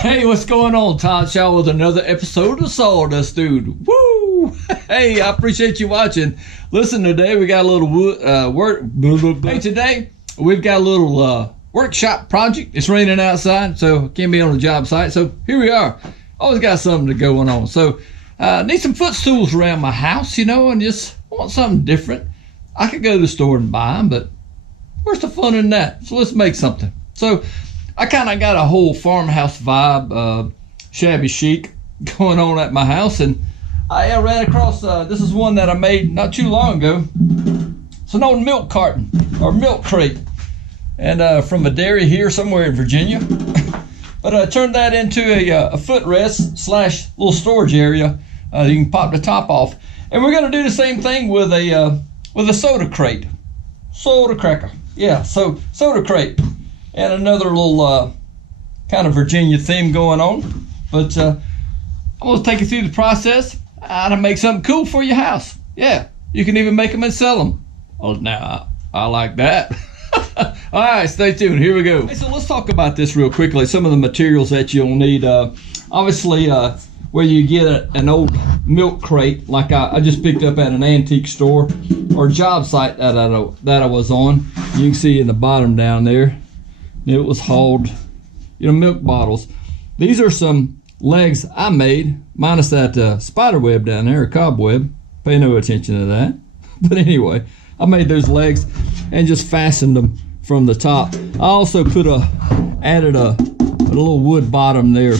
Hey, what's going on? Todd Shaw with another episode of Sawdust Dude. Woo! Hey, I appreciate you watching. Listen, today we got a little today we've got a little workshop project. It's raining outside, so can't be on the job site. So here we are. Always got something going on. So need some footstools around my house, you know, and just want something different. I could go to the store and buy them, but where's the fun in that? So let's make something. So I kind of got a whole farmhouse vibe, shabby chic going on at my house, and I ran across, this is one that I made not too long ago. It's an old milk carton, or milk crate, and from a dairy here somewhere in Virginia. But I turned that into a footrest slash little storage area. You can pop the top off. And we're gonna do the same thing with a soda crate. Soda cracker, yeah, so soda crate. And another little kind of Virginia theme going on. But I'm going to take you through the process how to make something cool for your house. Yeah, you can even make them and sell them. Oh, now I like that. All right, stay tuned. Here we go. Hey, so let's talk about this real quickly. Some of the materials that you'll need. Obviously, where you get an old milk crate, like I just picked up at an antique store or job site that I was on. You can see in the bottom down there. It was hauled, you know, milk bottles. These are some legs I made, minus that spider web down there, or cobweb. Pay no attention to that. But anyway, I made those legs and just fastened them from the top. I also added a little wood bottom there.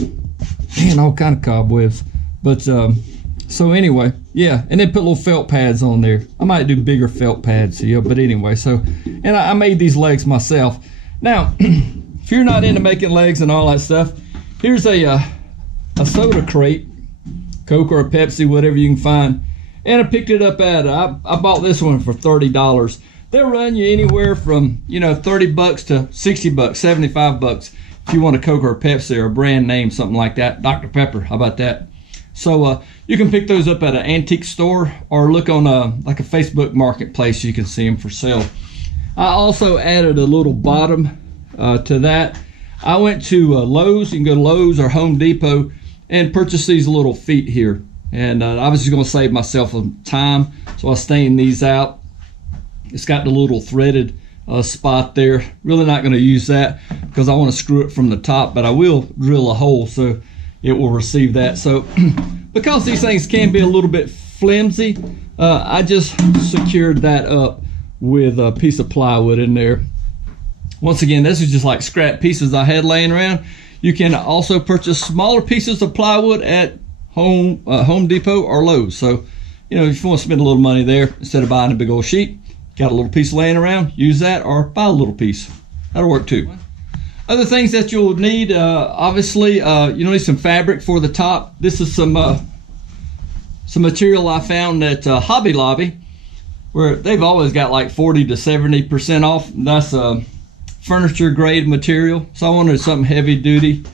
Man, all kind of cobwebs. But so anyway, yeah, and then put little felt pads on there. I might do bigger felt pads, yeah. But anyway, so and I made these legs myself. Now, if you're not into making legs and all that stuff, here's a soda crate, Coke or a Pepsi, whatever you can find. And I picked it up at, I bought this one for $30. They'll run you anywhere from, you know, 30 bucks to 60 bucks, 75 bucks. If you want a Coke or a Pepsi or a brand name, something like that, Dr. Pepper, how about that? So you can pick those up at an antique store or look on like a Facebook marketplace. You can see them for sale. I also added a little bottom to that. I went to Lowe's. You can go to Lowe's or Home Depot and purchase these little feet here. And I was just going to save myself some time, so I stained these out. It's got the little threaded spot there. Really not going to use that because I want to screw it from the top, but I will drill a hole so it will receive that. So because these things can be a little bit flimsy, I just secured that up with a piece of plywood in there. Once again, this is just like scrap pieces I had laying around. You can also purchase smaller pieces of plywood at Home Depot or Lowe's. So, you know, if you want to spend a little money there instead of buying a big old sheet, got a little piece laying around, use that or buy a little piece. That'll work too. Other things that you'll need, obviously, you'll need some fabric for the top. This is some material I found at Hobby Lobby, where they've always got like 40 to 70% off. That's furniture grade material, so I wanted something heavy duty.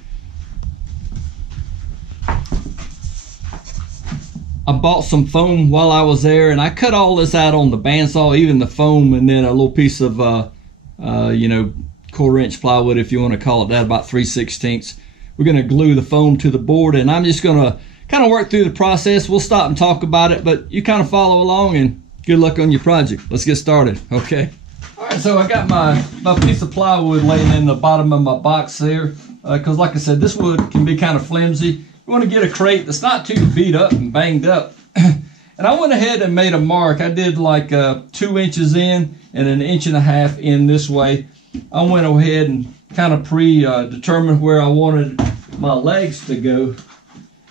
I bought some foam while I was there, and I cut all this out on the bandsaw, even the foam, and then a little piece of you know, 1/4 inch plywood, if you want to call it that, about 3/16. We're going to glue the foam to the board, and I'm just going to kind of work through the process. We'll stop and talk about it, but you kind of follow along, and good luck on your project. Let's get started, okay? All right, so I got my piece of plywood laying in the bottom of my box there, because like I said, this wood can be kind of flimsy. You want to get a crate that's not too beat up and banged up. And I went ahead and made a mark. I did like 2 inches in and 1.5 inches in this way. I went ahead and kind of predetermined where I wanted my legs to go.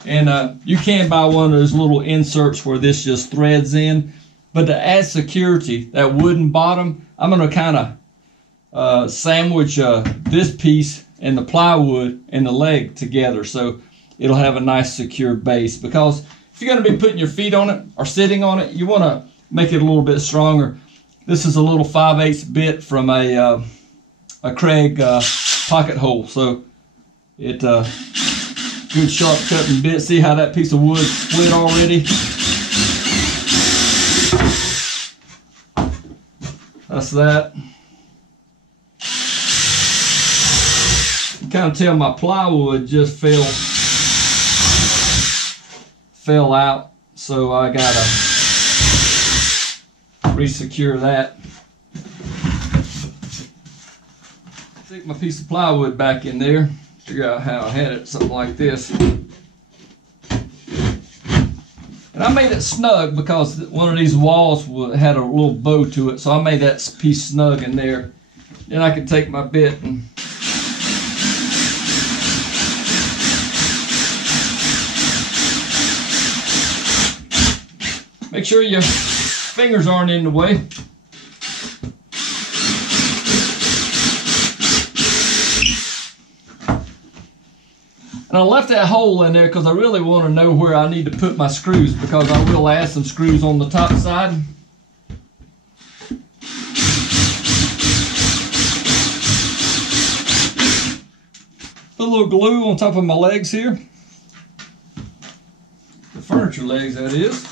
And you can buy one of those little inserts where this just threads in. But to add security, that wooden bottom, I'm going to kind of sandwich this piece and the plywood and the leg together, so it'll have a nice secure base. Because if you're going to be putting your feet on it or sitting on it, you want to make it a little bit stronger. This is a little 5/8 bit from a Craig pocket hole, so it good sharp cutting bit. See how that piece of wood split already? That's that. kind of tell my plywood just fell out, so I gotta re-secure that. Stick my piece of plywood back in there, figure out how I had it, something like this. And I made it snug because one of these walls had a little bow to it, so I made that piece snug in there. Then I could take my bit and make sure your fingers aren't in the way. And I left that hole in there because I really want to know where I need to put my screws, because I will add some screws on the top side. Put a little glue on top of my legs here. The furniture legs, that is.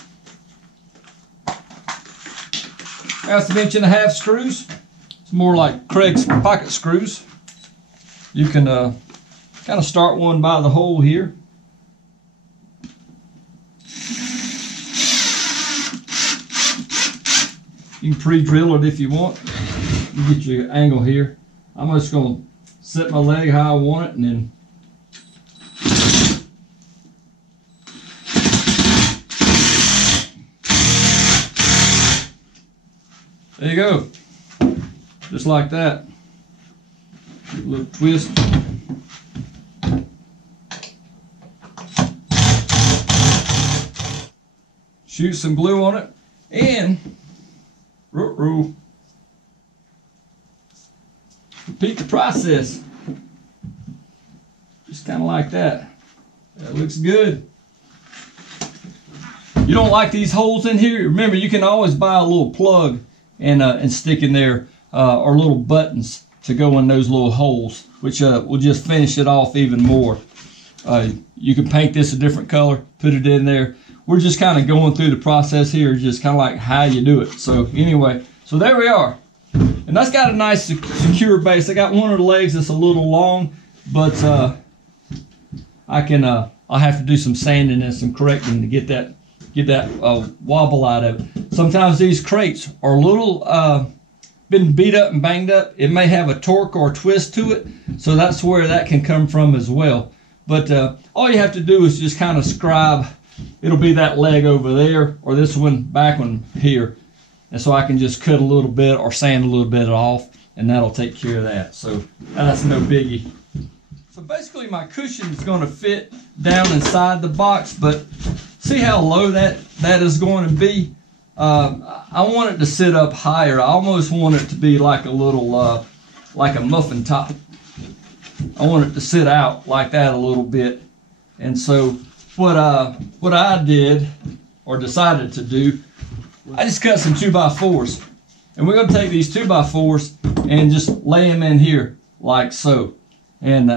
Got some 1.5" screws. It's more like Craig's pocket screws. You can kind of start one by the hole here. You can pre-drill it if you want. You get your angle here. I'm just going to set my leg how I want it, and then there you go. Just like that. A little twist. Shoot some glue on it, and repeat the process. Just kind of like that. That looks good. You don't like these holes in here? Remember, you can always buy a little plug and stick in there, or little buttons to go in those little holes, which will just finish it off even more. You can paint this a different color, put it in there. We're just kind of going through the process here, just kind of like how you do it. So anyway, so there we are. And that's got a nice secure base. I got one of the legs that's a little long, but I'll have to do some sanding and some correcting to get that wobble out of it. Sometimes these crates are a little been beat up and banged up. It may have a torque or a twist to it, so that's where that can come from as well. But all you have to do is just kind of scribe. It'll be that leg over there, or this one back one here. And so I can just cut a little bit or sand a little bit off, and that'll take care of that. So that's no biggie. So basically my cushion is going to fit down inside the box, but see how low that is going to be? I want it to sit up higher. I almost want it to be like a little, like a muffin top. I want it to sit out like that a little bit. And so what I did, or decided to do, I just cut some 2x4s. And we're going to take these 2x4s and just lay them in here like so. And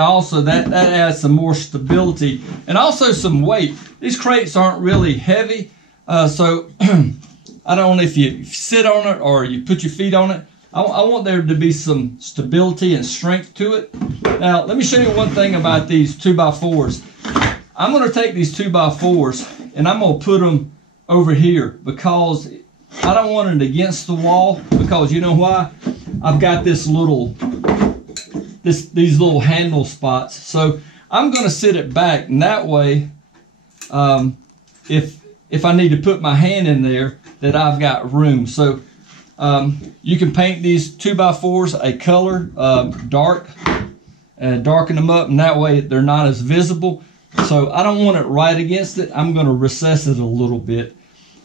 also that adds some more stability and also some weight. These crates aren't really heavy, so I don't know if you sit on it or you put your feet on it. I want there to be some stability and strength to it. Now let me show you one thing about these 2x4s. I'm going to take these 2x4s and I'm going to put them over here because I don't want it against the wall, because you know why? I've got these little handle spots. So I'm going to sit it back, and that way if I need to put my hand in there, that I've got room. So you can paint these 2x4s a color, dark, and darken them up, and that way they're not as visible. So I don't want it right against it. I'm going to recess it a little bit.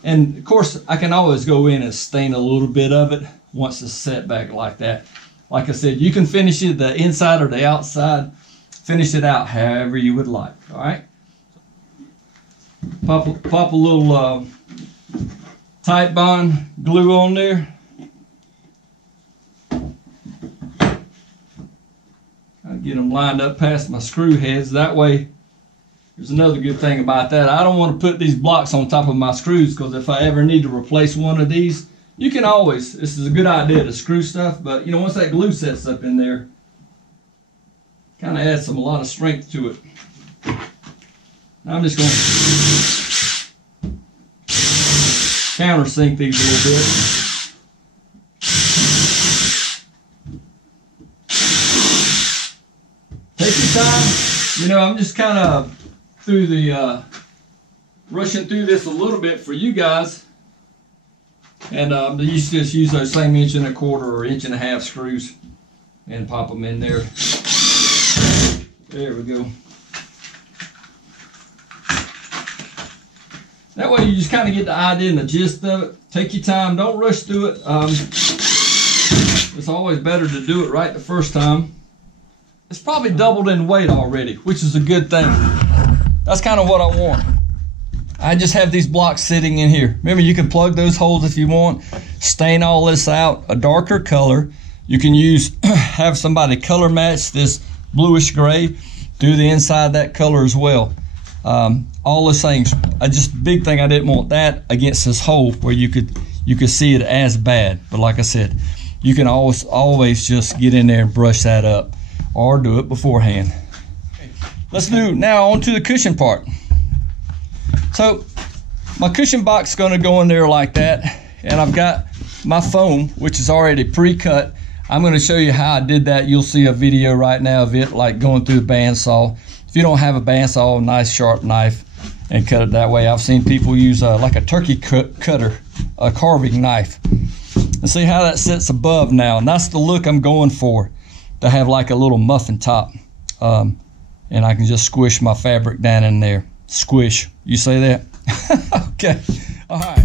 And of course, I can always go in and stain a little bit of it once it's set back like that. Like I said, you can finish it the inside or the outside. Finish it out however you would like. All right. Pop a little tight bond glue on there. I'll get them lined up past my screw heads. That way, there's another good thing about that. I don't want to put these blocks on top of my screws, because if I ever need to replace one of these, you can always, this is a good idea to screw stuff, but you know, once that glue sets up in there, kind of adds a lot of strength to it. Now I'm just going to countersink these a little bit. Take your time. You know, I'm just kind of through the rushing through this a little bit for you guys, and you just use those same 1.25" or 1.5" screws and pop them in there. There we go. That way you just kind of get the idea and the gist of it. Take your time, don't rush through it. It's always better to do it right the first time. It's probably doubled in weight already, which is a good thing. That's kind of what I want. I just have these blocks sitting in here. Remember, you can plug those holes if you want. Stain all this out a darker color. You can use, have somebody color match this bluish gray. Do the inside that color as well. All those things. Big thing, I didn't want that against this hole where you could see it as bad. But like I said, you can always just get in there and brush that up, or do it beforehand. Let's do now on to the cushion part. So my cushion box is going to go in there like that, and I've got my foam, which is already pre-cut. I'm going to show you how I did that. You'll see a video right now of it, like going through the bandsaw. If you don't have a bandsaw, a nice sharp knife, and cut it that way. I've seen people use like a turkey cutter, a carving knife. And see how that sits above now, and that's the look I'm going for, to have like a little muffin top. And I can just squish my fabric down in there. Squish, you say that? Okay, all right.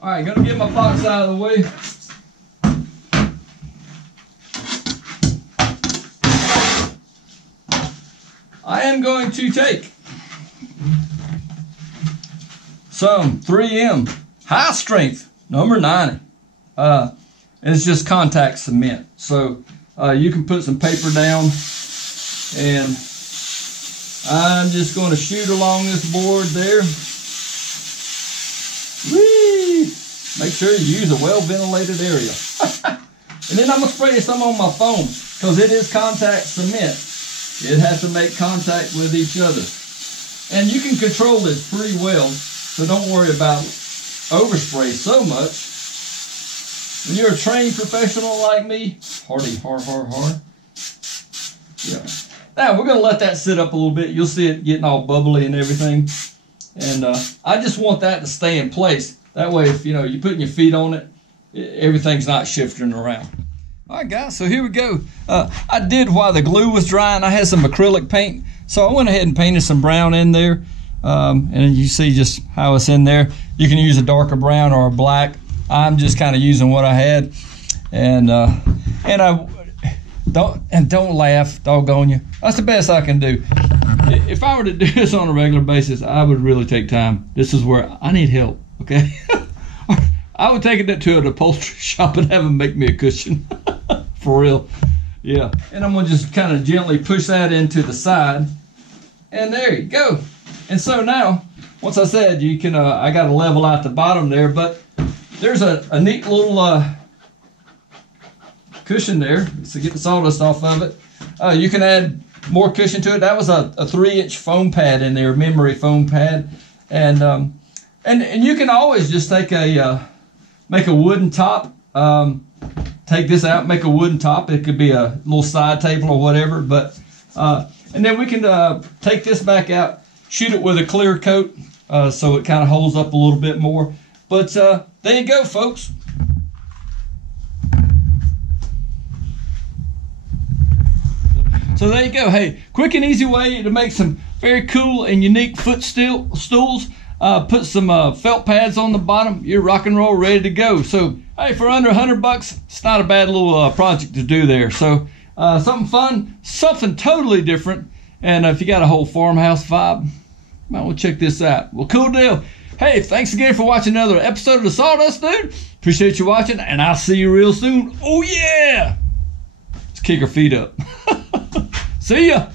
Alright, gonna get my box out of the way. I am going to take some 3M high strength number 90. It's just contact cement. So you can put some paper down, and I'm just going to shoot along this board there. Whee! Make sure you use a well-ventilated area. And then I'm going to spray some on my foam, because it is contact cement. It has to make contact with each other. And you can control this pretty well, so don't worry about overspray so much. When you're a trained professional like me, hardy, hard. Yeah. Now we're going to let that sit up a little bit. You'll see it getting all bubbly and everything. And I just want that to stay in place. That way, if you're putting your feet on it, everything's not shifting around. All right, guys, so here we go. I did, while the glue was drying, I had some acrylic paint. So I went ahead and painted some brown in there. And you see just how it's in there. You can use a darker brown or a black. I'm just kind of using what I had. And don't laugh, doggone you. That's the best I can do. If I were to do this on a regular basis, I would really take time. This is where I need help, okay? I would take it to an upholstery shop and have them make me a cushion. For real. Yeah. And I'm going to just kind of gently push that into the side. And there you go. And so now, once I said you can, I got to level out the bottom there, but there's a neat little cushion there. So get the sawdust off of it. You can add more cushion to it. That was a 3-inch foam pad in there, memory foam pad. And you can always just take make a wooden top. Take this out, make a wooden top. It could be a little side table or whatever. But and then we can take this back out, shoot it with a clear coat, so it kind of holds up a little bit more. But there you go, folks. So there you go. Hey, quick and easy way to make some very cool and unique footstools. put some felt pads on the bottom. You're rock and roll, ready to go. So, hey, for under $100, it's not a bad little project to do there. So, something fun, something totally different. And if you got a whole farmhouse vibe, might want to check this out. Well, cool deal. Hey, thanks again for watching another episode of the Sawdust Dude. Appreciate you watching, and I'll see you real soon. Oh, yeah! Let's kick our feet up. See ya!